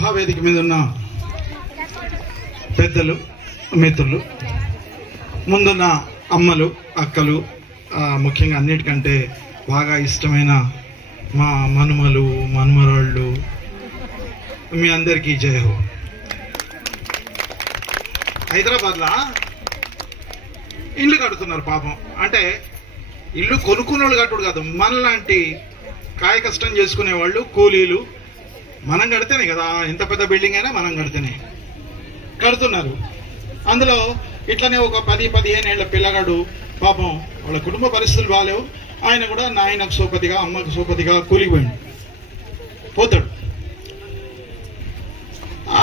సభావేదిక మీద ఉన్న పెద్దలు, మిత్రులు, ముందున్న అమ్మలు, అక్కలు, ముఖ్యంగా అన్నిటికంటే బాగా ఇష్టమైన మా మనుమలు, మనుమరాళ్ళు, మీ అందరికీ జై హో. హైదరాబాద్లో ఇల్లు కడుతున్నారు పాపం. అంటే ఇల్లు కొనుక్కునే వాళ్ళు కట్టుడు కాదు, మనలాంటి కాయ కష్టం చేసుకునే వాళ్ళు, కూలీలు. మనం కడితేనే కదా, ఎంత పెద్ద బిల్డింగ్ అయినా మనం కడితేనే కడుతున్నారు. అందులో ఇట్లనే ఒక 10-15 ఏళ్ల పిల్లగాడు పాపం, వాళ్ళ కుటుంబ పరిస్థితులు బాగాలేవు. ఆయన కూడా నాయనకు సోపతిగా, అమ్మకు సోపతిగా కూలిపోయాడు. పోతాడు.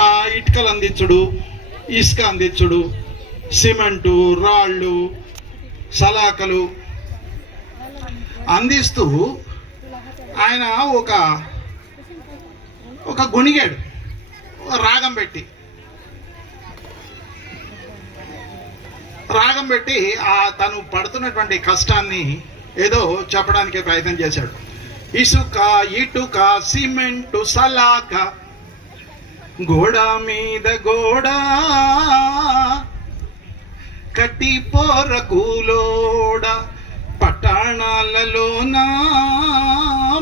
ఆ ఇటుకలు అందించుడు, ఇసుక అందించుడు, సిమెంటు, రాళ్ళు, సలాకలు అందిస్తూ ఆయన ఒక గుణిగాడు, రాగం పెట్టి తను పడుతున్నటువంటి కష్టాన్ని ఏదో చెప్పడానికి ప్రయత్నం చేశాడు. ఇసుక, ఇటుక, సిమెంటు, సలాక, గోడ మీద గోడ కట్టి పోరకులోడ, పట్టణాలలోన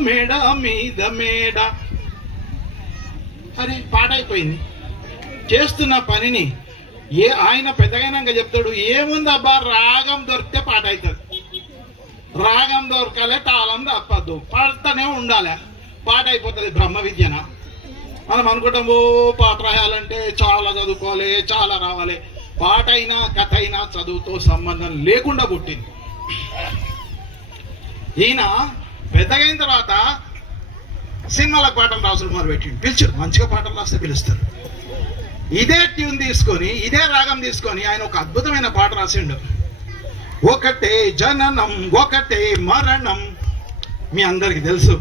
మేడ మీద మేడ. అరే పాట అయిపోయింది. చేస్తున్న పనిని ఆయన పెద్దగైనాక చెప్తాడు, ఏముంది అబ్బా, రాగం దొరికితే పాట అవుతుంది. రాగం దొరకాలి, తాళం తప్పద్దు, పాడుతూనే ఉండాలి, పాట అయిపోతుంది. బ్రహ్మ విద్యన మనం అనుకుంటాం, ఓ పాట రాయాలంటే చాలా చదువుకోవాలి, చాలా రావాలి. పాట అయినా కథ అయినా చదువుతో సంబంధం లేకుండా పుట్టింది. ఈయన పెద్దగైన తర్వాత సినిమాలకు పాటలు రాసులు మొదలుపెట్టిండు. పిలిచారు, మంచిగా పాటలు రాస్తే పిలుస్తారు. ఇదే ట్యూన్ తీసుకొని, ఇదే రాగం తీసుకొని ఆయన ఒక అద్భుతమైన పాట రాసిండు. ఒకటే జననం, ఒకటే మరణం. మీ అందరికి తెలుసు.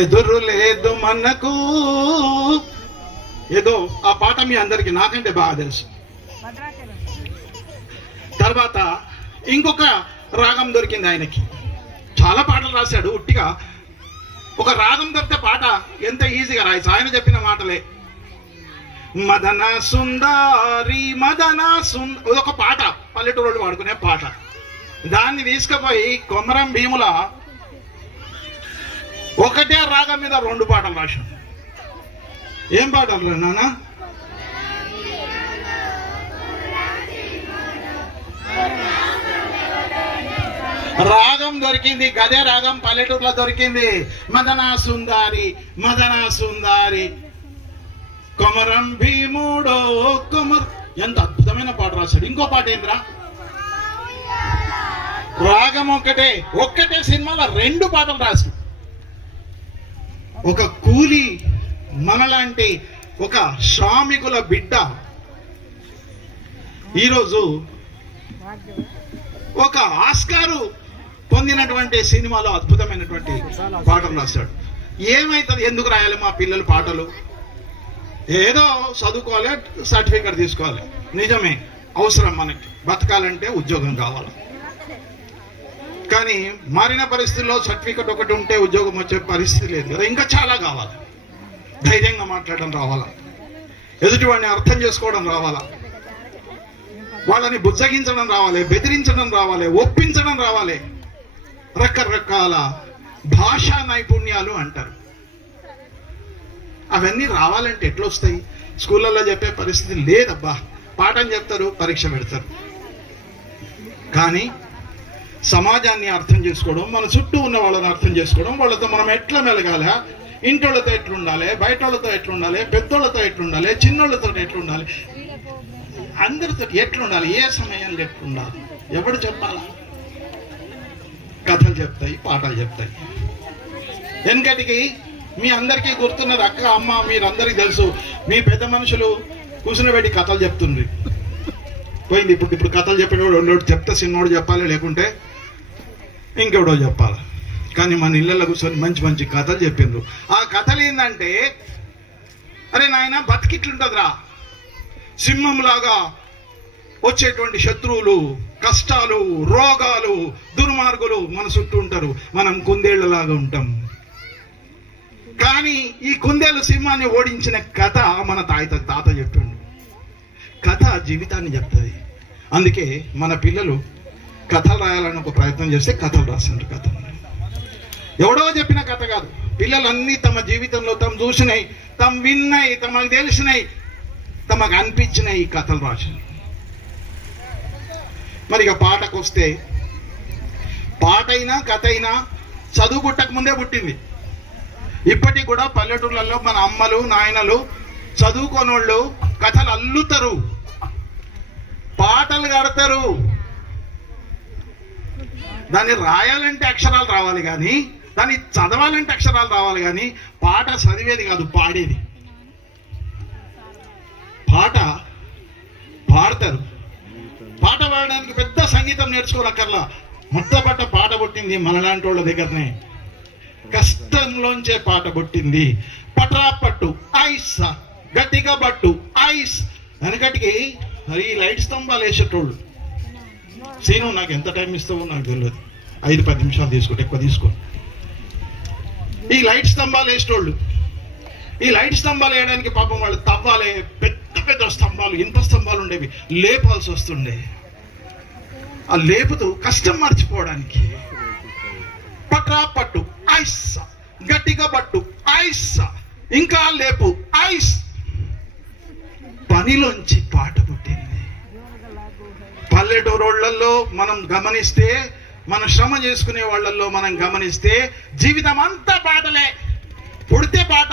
ఎదురు లేదు మనకు, ఏదో ఆ పాట మీ అందరికి నాకంటే బాగా తెలుసు. తర్వాత ఇంకొక రాగం దొరికింది ఆయనకి. చాలా పాటలు రాశాడు. ఉట్టిగా ఒక రాగం దొరికితే పాట ఎంత ఈజీగా రాయచ్చు. ఆయన చెప్పిన మాటలే. మదన సుందారి, ఒక పాట, పల్లెటూరు వాడుకునే పాట. దాన్ని తీసుకుపోయి కొమరం భీముల ఒకటే రాగం మీద 2 పాటలు రాశాడు. ఏం పాటలు రా నాన్న? రాగం దొరికింది, గదే రాగం పల్లెటూరులో దొరికింది. మదనా సుందారి కొమరం భీముడో ఎంత అద్భుతమైన పాట రాశాడు. ఇంకో పాట ఏంద్రా? రాగం ఒక్కటే సినిమాలో 2 పాటలు రాశాడు. ఒక కూలి, మనలాంటి ఒక శ్రామికుల బిడ్డ ఈరోజు ఒక ఆస్కారు పొందినటువంటి సినిమాలో అద్భుతమైనటువంటి పాటలు రాశాడు. ఏమైతుంది, ఎందుకు రాయాలి మా పిల్లలు పాటలు? ఏదో చదువుకోవాలి, సర్టిఫికెట్ తీసుకోవాలి. నిజమే, అవసరం. మనకి బతకాలంటే ఉద్యోగం కావాలి. కానీ మారిన పరిస్థితుల్లో సర్టిఫికెట్ ఒకటి ఉంటే ఉద్యోగం వచ్చే పరిస్థితి లేదు కదా. ఇంకా చాలా కావాలి. ధైర్యంగా మాట్లాడడం రావాలా, ఎదుటివాడిని అర్థం చేసుకోవడం రావాలా, వాళ్ళని బుజ్జగించడం రావాలి, బెదిరించడం రావాలి, ఒప్పించడం రావాలి. రకరకాల భాషా నైపుణ్యాలు అంటారు. అవన్నీ రావాలంటే ఎట్లొస్తాయి? స్కూళ్ళల్లో చెప్పే పరిస్థితి లేదబ్బా. పాఠం చెప్తారు, పరీక్ష పెడతారు. కానీ సమాజాన్ని అర్థం చేసుకోవడం, మన చుట్టూ ఉన్న వాళ్ళని అర్థం చేసుకోవడం, వాళ్ళతో మనం ఎట్లా మెలగాల, ఇంటోళ్ళతో ఎట్లుండాలి, బయటోళ్ళతో ఎట్లుండాలి, పెద్దోళ్ళతో ఎట్లుండాలి, చిన్నోళ్ళతో ఎట్లుండాలి, అందరితో ఎట్లుండాలి, ఏ సమయంలో ఎట్లుండాలి, ఎవడు చెప్పాలా? కథలు చెప్తాయి, పాటలు చెప్తాయి. వెనకటికి మీ అందరికీ గుర్తున్నది, అక్క, అమ్మ, మీరందరికీ తెలుసు. మీ పెద్ద మనుషులు కూర్చుని కథలు చెప్తుంది. పోయింది. ఇప్పుడు కథలు చెప్పేవాడు రెండోడు చెప్తే చిన్నోడు చెప్పాలి, లేకుంటే ఇంకెవడో చెప్పాలి. కానీ మన ఇళ్ళల్లో కూర్చొని మంచి మంచి కథలు చెప్పిండ్రు. ఆ కథలు ఏంటంటే, అరే నాయన బతికిట్లుంటుందిరా, సింహంలాగా వచ్చేటువంటి శత్రువులు, కష్టాలు, రోగాలు, దుర్మార్గులు మన చుట్టూ ఉంటారు. మనం కుందేళ్లలాగా ఉంటాం. కానీ ఈ కుందేలు సింహాన్ని ఓడించిన కథ మన తాత చెప్పిండు. కథ జీవితాన్ని చెప్తుంది. అందుకే మన పిల్లలు కథలు రాయాలని ఒక ప్రయత్నం చేస్తే కథలు రాసిండ్రు. కథ ఎవడో చెప్పిన కథ కాదు. పిల్లలన్నీ తమ జీవితంలో తమ చూసినాయి, తమ విన్నాయి, తమకు తెలిసినాయి, తమకు అనిపించినాయి కథలు రాసిండ్రు. మరి ఇక పాటకు వస్తే, పాట అయినా కథ అయినా చదువు పుట్టక ముందే పుట్టింది. ఇప్పటికి కూడా పల్లెటూళ్ళల్లో మన అమ్మలు నాయనలు చదువుకోనోళ్ళు కథలు అల్లుతారు, పాటలు కడతారు. దాన్ని రాయాలంటే అక్షరాలు రావాలి కానీ, దాన్ని చదవాలంటే అక్షరాలు రావాలి కానీ, పాట చదివేది కాదు, పాడేది. పాట పాడతారు. పాట పాడడానికి పెద్ద సంగీతం నేర్చుకోనక్కర్లా. మొట్టమొదట పాట పుట్టింది మనలాంటి వాళ్ళ దగ్గరనే. కష్టంలోంచే పాట పుట్టింది. పట్రా పట్టు ఐస్, గట్టిగా పట్టు ఐస్. వెనకటికి మరి ఈ లైట్ స్తంభాలు వేసేటోళ్ళు. సీను నాకు ఎంత టైం ఇస్తావో నాకు తెలియదు, 5-10 నిమిషాలు తీసుకుంటే ఎక్కువ తీసుకో. ఈ లైట్ స్తంభాలు వేసేటోళ్ళు. ఈ లైట్ స్తంభాలు వేయడానికి పాపం వాళ్ళు తవ్వాలే, పెద్ద పెద్ద స్తంభాలు, ఇంత స్తంభాలు ఉండేవి, లేపాల్సి వస్తుండే. ఆ లేపుతూ కష్టం మర్చిపోవడానికి పట్రా పట్టు ఐస్, గట్టిగా పట్టు ఐస్, ఇంకా లేపు ఐస్. పనిలోంచి పాట పుట్టింది. పల్లెటూరోళ్లలో మనం గమనిస్తే, మన శ్రమ చేసుకునే వాళ్ళల్లో మనం గమనిస్తే జీవితం అంతా పాటలే. పుడితే పాట,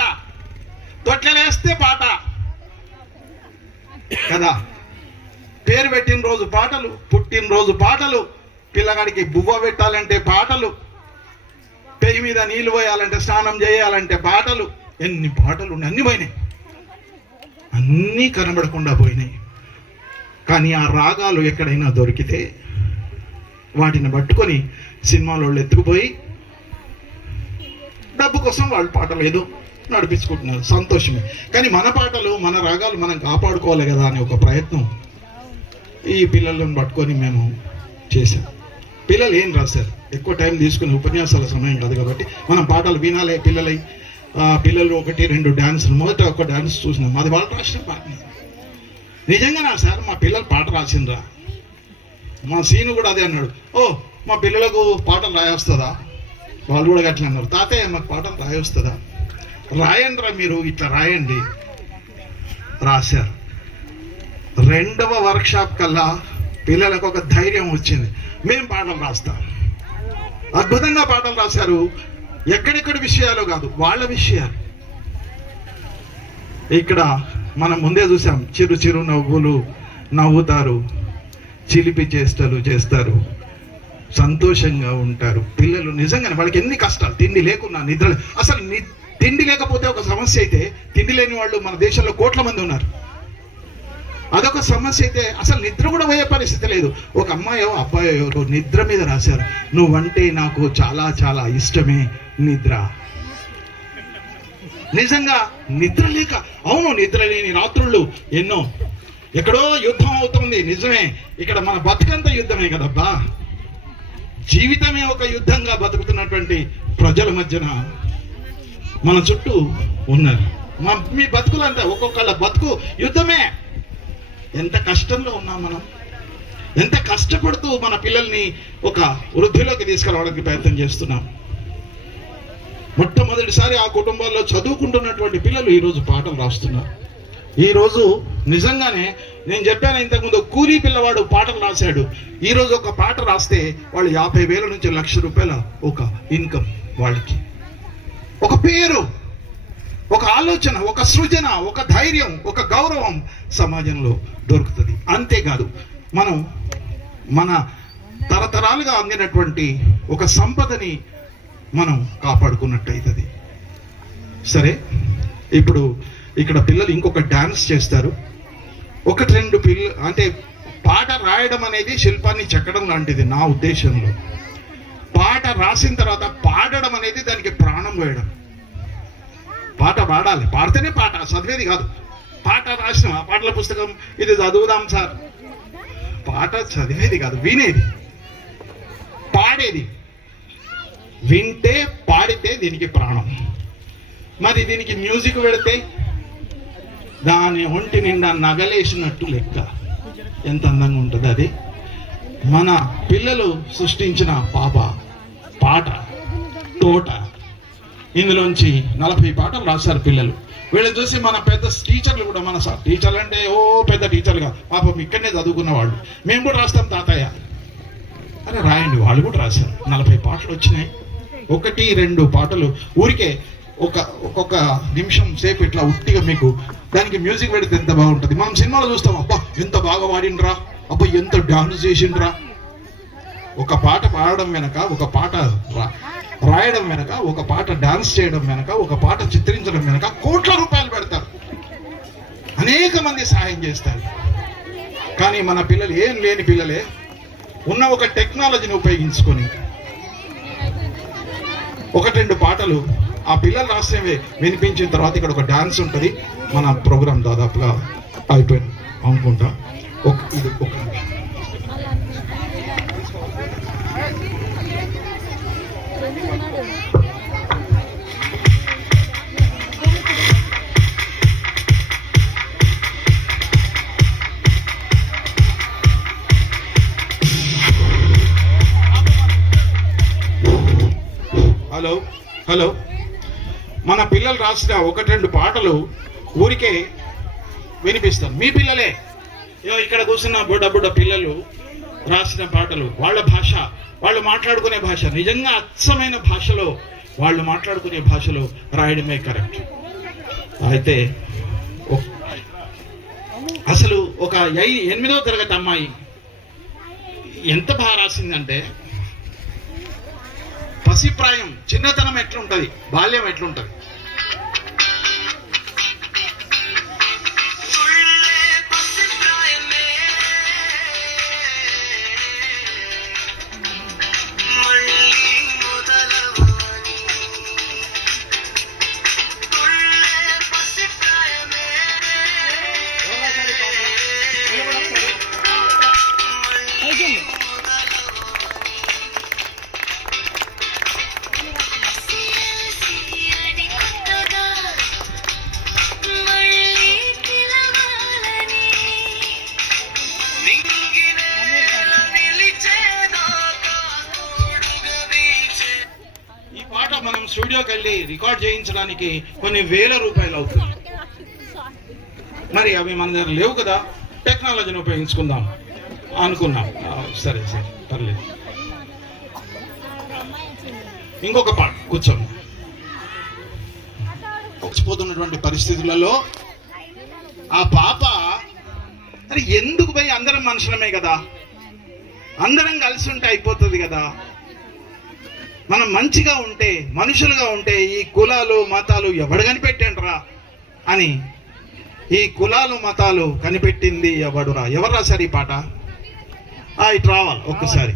తొట్లలేస్తే పాట కదా. పేరు పెట్టిన రోజు పాటలు, పుట్టినరోజు పాటలు, పిల్లగాడికి బువ్వ పెట్టాలంటే పాటలు, పెయ్యి మీద నీళ్లు పోయాలంటే, స్నానం చేయాలంటే పాటలు. ఎన్ని పాటలు ఉన్నాయి, అన్ని పోయినాయి, అన్నీ కనబడకుండా పోయినాయి. కానీ ఆ రాగాలు ఎక్కడైనా దొరికితే వాటిని పట్టుకొని సినిమాలో ఎత్తుకుపోయి డబ్బు కోసం వాళ్ళు పాటలు ఏదో నడిపించుకుంటున్నారు, సంతోషమే. కానీ మన పాటలు, మన రాగాలు మనం కాపాడుకోవాలి కదా అనే ఒక ప్రయత్నం ఈ పిల్లలను పట్టుకొని మేము చేశాం. పిల్లలు ఏం రాశారు, ఎక్కువ టైం తీసుకుని ఉపన్యాసాల సమయం కాదు కాబట్టి మనం పాటలు వినాలి. పిల్లలు 1-2 డాన్సులు, మొదట ఒక డాన్స్ చూసినాం, అది వాళ్ళు రాసిన పాట. నిజంగానా సార్ మా పిల్లలు పాట రాసిండ్రా? మా సీను కూడా అదే అన్నాడు, ఓ మా పిల్లలకు పాటలు రాయొస్తుందా? వాళ్ళు కూడా అట్లా అన్నారు, తాతయ్య మాకు పాటలు రాయొస్తుందా? రాయండి రా మీరు, ఇట్లా రాయండి. రాశారు. 2వ వర్క్షాప్ కల్లా పిల్లలకు ఒక ధైర్యం వచ్చింది, మేము పాటలు రాస్తాం. అద్భుతంగా పాటలు రాశారు. ఎక్కడెక్కడి విషయాలు కాదు, వాళ్ళ విషయాలు. ఇక్కడ మనం ముందే చూసాం, చిరు చిరు నవ్వులు నవ్వుతారు, చిలిపి చేష్టలు చేస్తారు, సంతోషంగా ఉంటారు పిల్లలు. నిజంగానే వాళ్ళకి ఎన్ని కష్టాలు, తిండి లేకున్నా, నిద్ర, అసలు తిండి లేకపోతే ఒక సమస్య అయితే, తిండి లేని వాళ్ళు మన దేశంలో కోట్ల మంది ఉన్నారు. అదొక సమస్య అయితే అసలు నిద్ర కూడా పోయే పరిస్థితి లేదు. ఒక అమ్మాయో అబ్బాయో నిద్ర మీద రాశారు, నువ్వంటే నాకు చాలా చాలా ఇష్టమే నిద్ర. నిజంగా నిద్ర లేక, అవును నిద్ర లేని రాత్రుళ్ళు ఎన్నో. ఎక్కడో యుద్ధం అవుతుంది, నిజమే. ఇక్కడ మన బతుకంతా యుద్ధమే కదబ్బా. జీవితమే ఒక యుద్ధంగా బతుకుతున్నటువంటి ప్రజల మధ్యన మన చుట్టూ ఉన్నారు. మీ బతుకులంతా ఒక్కొక్కళ్ళ బతుకు యుద్ధమే. ఎంత కష్టంలో ఉన్నాం మనం, ఎంత కష్టపడుతూ మన పిల్లల్ని ఒక వృద్ధిలోకి తీసుకురావడానికి ప్రయత్నం చేస్తున్నాం. మొట్టమొదటిసారి ఆ కుటుంబాల్లో చదువుకుంటున్నటువంటి పిల్లలు ఈరోజు పాటలు రాస్తున్నారు. ఈరోజు నిజంగానే నేను చెప్పాను ఇంతకుముందు, కూలీ పిల్లవాడు పాటలు రాశాడు. ఈరోజు ఒక పాట రాస్తే వాళ్ళు 50,000 నుంచి ₹1,00,000 ఒక ఇన్కమ్. వాళ్ళకి ఒక పేరు, ఒక ఆలోచన, ఒక సృజన, ఒక ధైర్యం, ఒక గౌరవం సమాజంలో దొరుకుతుంది. అంతేకాదు మనం మన తరతరాలుగా అందినటువంటి ఒక సంపదని మనం కాపాడుకున్నట్టు అవుతుంది. సరే, ఇప్పుడు ఇక్కడ పిల్లలు ఇంకొక డాన్స్ చేస్తారు. 1-2 పిల్లలు, అంటే పాట రాయడం అనేది శిల్పాన్ని చెక్కడం లాంటిది నా ఉద్దేశంలో. పాట రాసిన తర్వాత పాడడం అనేది దానికి ప్రాణం పోయడం. పాట పాడాలి, పాడితేనే పాట, చదివేది కాదు. పాట రాసిన పాటల పుస్తకం ఇది చదువుదాం సార్, పాట చదివేది కాదు, వినేది, పాడేది. వింటే పాడితే దీనికి ప్రాణం. మరి దీనికి మ్యూజిక్ పెడితే దాని ఒంటి నిండా నగలేసినట్టు లెక్క. ఎంత అందంగా ఉంటుంది అది. మన పిల్లలు సృష్టించిన పాట తోట. ఇందులోంచి 40 పాటలు రాశారు పిల్లలు. వీళ్ళని చూసి మన పెద్ద టీచర్లు కూడా, మన టీచర్లు అంటే ఓ పెద్ద టీచర్లుగా పాపం ఇక్కడనే చదువుకున్న వాళ్ళు, మేము కూడా రాస్తాం తాతయ్య అని రాయండి. వాళ్ళు కూడా రాశారు. 40 పాటలు వచ్చినాయి. 1-2 పాటలు ఊరికే ఒక్కొక్క నిమిషం సేపు ఇట్లా ఉట్టిగా మీకు దానికి మ్యూజిక్ పెడితే ఎంత బాగుంటుంది. మనం సినిమాలో చూస్తాం, అబ్బా ఎంత బాగా వాడిండ్రా, అబ్బా ఎంత డాన్స్ చేసిండ్రా. ఒక పాట పాడడం వెనక, ఒక పాట రాయడం వెనక, ఒక పాట డాన్స్ చేయడం వెనక, ఒక పాట చిత్రించడం వెనక కోట్ల రూపాయలు పెడతారు. అనేక మంది సహాయం చేస్తారు. కానీ మన పిల్లలు ఏం లేని పిల్లలే ఉన్న ఒక టెక్నాలజీని ఉపయోగించుకొని 1-2 పాటలు ఆ పిల్లలు రాసేవే వినిపించిన తర్వాత ఇక్కడ ఒక డాన్స్ ఉంటుంది. మన ప్రోగ్రాం దాదాపుగా అయిపోయింది అనుకుంటా. ఇది ఒక నిమిషం. హలో, మన పిల్లలు రాసిన 1-2 పాటలు ఊరికే వినిపిస్తాం. మీ పిల్లలే ఇక్కడ కూర్చున్న బుడ్డ పిల్లలు రాసిన పాటలు, వాళ్ళ భాష, వాళ్ళు మాట్లాడుకునే భాష, నిజంగా అచ్చమైన భాషలో వాళ్ళు మాట్లాడుకునే భాషలో రాయడమే కరెక్ట్. అయితే అసలు ఒక 8వ తరగతి అమ్మాయి ఎంత బాగా రాసిందంటే, పసిప్రాయం, చిన్నతనం ఎట్లుంటది, బాల్యం ఎట్లుంటది. మనం స్టూడియోకి వెళ్ళి రికార్డ్ చేయించడానికి కొన్ని వేల రూపాయలు అవుతుంది. మరి అవి మన దగ్గర లేవు కదా, టెక్నాలజీని ఉపయోగించుకుందాం అనుకున్నాం. సరే పర్లేదు. ఇంకొక పాట కూర్చోండి. వచ్చిపోతున్నటువంటి పరిస్థితులలో ఆ పాప అరే ఎందుకు పోయి, అందరం మనుషులమే కదా, అందరం కలిసి ఉంటే అయిపోతుంది కదా, మనం మంచిగా ఉంటే, మనుషులుగా ఉంటే ఈ కులాలు మతాలు ఎవడు కనిపెట్టండ్రా అని. ఈ కులాలు మతాలు కనిపెట్టింది ఎవడురా? ఎవరు రాశారు ఈ పాట? ఇటు రావాలి ఒక్కసారి.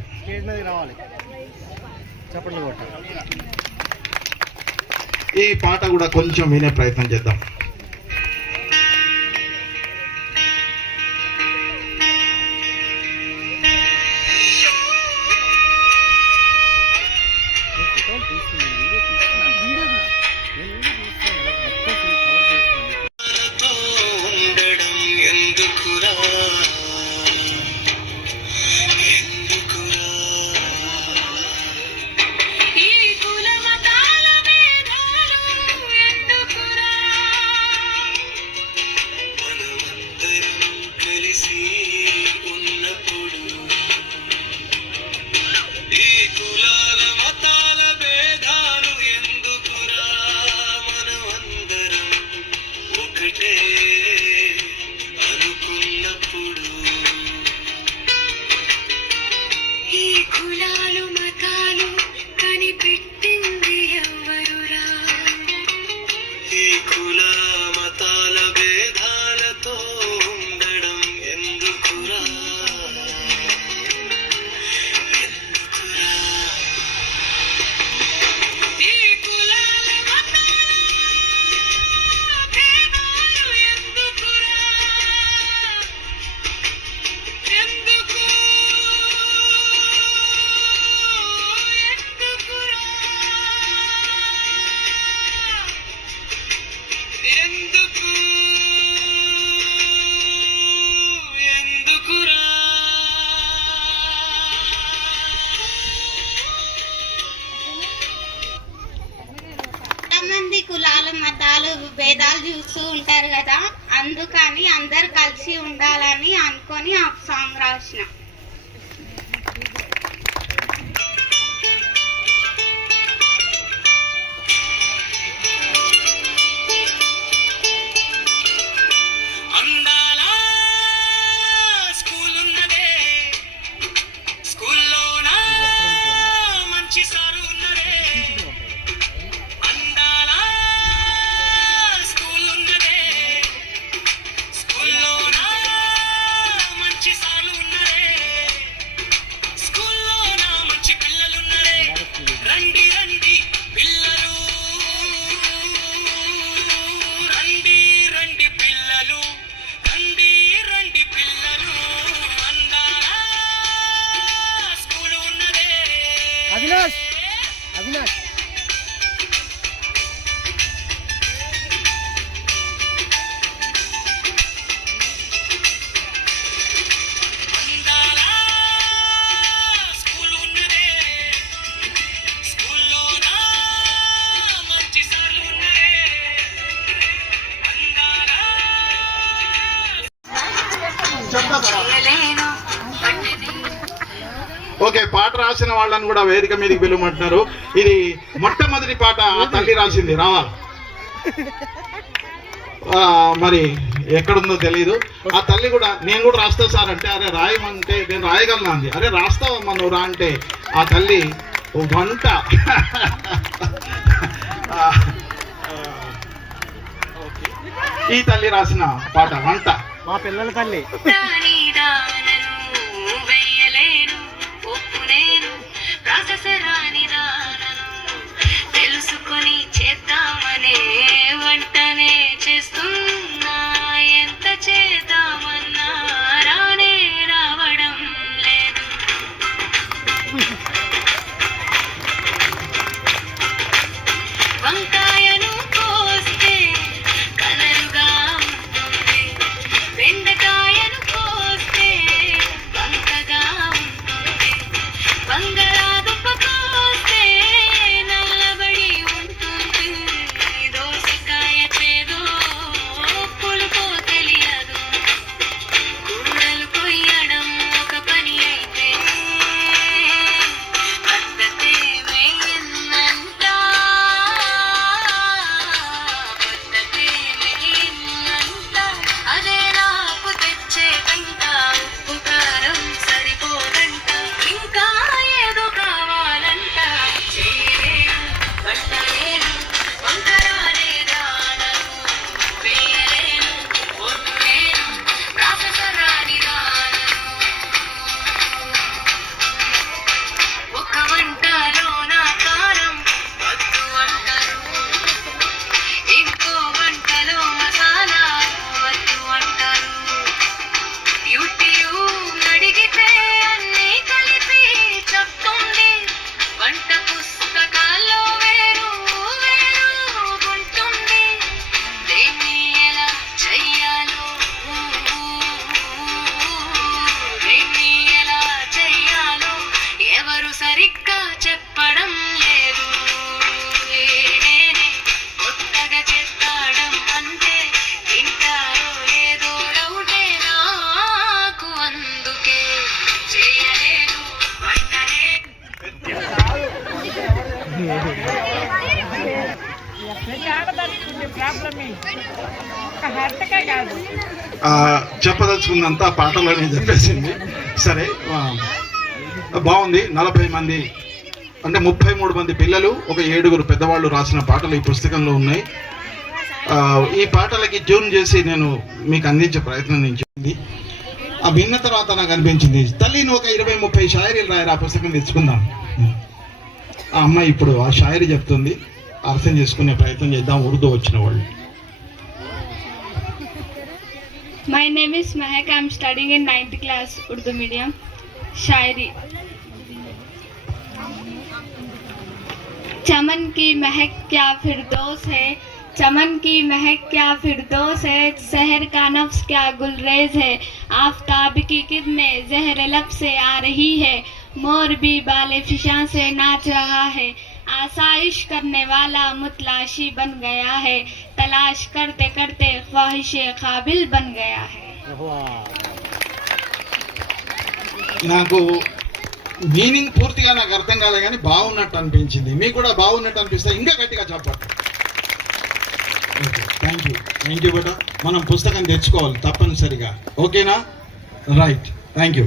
ఈ పాట కూడా కొంచెం వినే ప్రయత్నం చేద్దాం. కులాలు మతాలు భేదాలు చూస్తూ ఉంటారు కదా, అందుకని అందరు కలిసి ఉండాలని అనుకొని ఆ సాంగ్ రాసిన. అవినాష్ అవినాష్ ఓకే, పాట రాసిన వాళ్ళని కూడా వేదిక మీదకి పిలువమంటున్నారు. ఇది మొట్టమొదటి పాట ఆ తల్లి రాసింది, రావాలి. మరి ఎక్కడుందో తెలియదు. ఆ తల్లి కూడా నేను కూడా రాస్తా సార్ అంటే, అరే రాయమంటే నేను రాయగలను అంది. అరే రాస్తావమ్మా నువ్వు రా అంటే ఆ తల్లి వంట ఈ తల్లి రాసిన పాట వంట. మా పిల్లల తల్లి. తెలుసుకొని చేద్దామనే వంటనే చేస్తున్నా, ఎంత చేద్దామన్నా రానే రావడం లేదు. వంకాయను కోస్తే కలరుగా ఉంటుంది, బెండకాయను కోస్తే వంకగా ఉంటుంది, బంగాళాదుంప కోస్తే నల్లబడి ఉంటుంది, దోసకాయ చేదో పులుపో తెలియదు, కూరలు కొయ్యడం ఒక పని అయితే పద్ధతే మెయిన్నంట, పద్ధతే మెయిన్నంట, అదే నాకు తెచ్చే కంట, ఉప్పు కారం సరిపోదంట, ఇంకా ఏదో కావాలంట, చేయలేను వంటలేను వంకరానే దానను, వేయలేను ఒడ్డులేను రాసరాని దానను, ఒక వంటలో నా కారం వద్దు అంటారు, ఇంకో వంటలో మసాలాలు వద్దు అంటారు, యూట్యూబ్ అడిగితే అన్నీ కలిపి చెప్తుంది, వంట పుస్తకాల్లో వేరు వేరు ఉంటుంది, దేన్ని ఎలా చెయ్యాలో దేన్ని ఎలా చెయ్యాలో ఎవరు సరిగ్గా చెప్పడం లేదు, నేనే కొత్తగా చెప్పడం అంటే తింటారో లేదో డౌటే నాకు, అందుకే చేయలేను వంటనే. చెప్పదలుచుకుందంతా పాటలోనే చెప్పేసింది. సరే, బాగుంది. 40 మంది అంటే 33 మంది పిల్లలు, ఒక 7 పెద్దవాళ్ళు రాసిన పాటలు ఈ పుస్తకంలో ఉన్నాయి. ఈ పాటలకి ట్యూన్ చేసి నేను మీకు అందించే ప్రయత్నం నేను చేసింది. ఆ విన్న తర్వాత నాకు అనిపించింది, తల్లిని ఒక 20-30 షాయరీలు రాయరు, ఆ పుస్తకం తెచ్చుకుందాం. ఆ అమ్మాయి ఇప్పుడు ఆ షాయరీ చెప్తుంది, అర్థం చేసుకునే ప్రయత్నం చేద్దాం ఉర్దూ వచ్చిన వాళ్ళు. My name is Mahek. I am studying in 9th class Urdu medium. शायरी. चमन की महक क्या फिरदौस है, चमन की महक क्या फिरदौस है, शहर का नफ्स क्या गुलरेज है, आफताब की किरणें जहर लब से आ रही है, मोर भी बाले फिशां से नाच रहा है, आसाइश करने वाला मुतलाशी बन गया है, तलाश करते करते ख्वाहिशे काबिल बन गया है। నాకు మీనింగ్ పూర్తిగా నాకు అర్థం కాలే కానీ బాగున్నట్టు అనిపించింది. మీకు కూడా బాగున్నట్టు అనిపిస్తే ఇంకా గట్టిగా చెప్పండి. థ్యాంక్ యూ బేటా. మనం పుస్తకం తెచ్చుకోవాలి తప్పనిసరిగా. ఓకేనా? Right, thank you.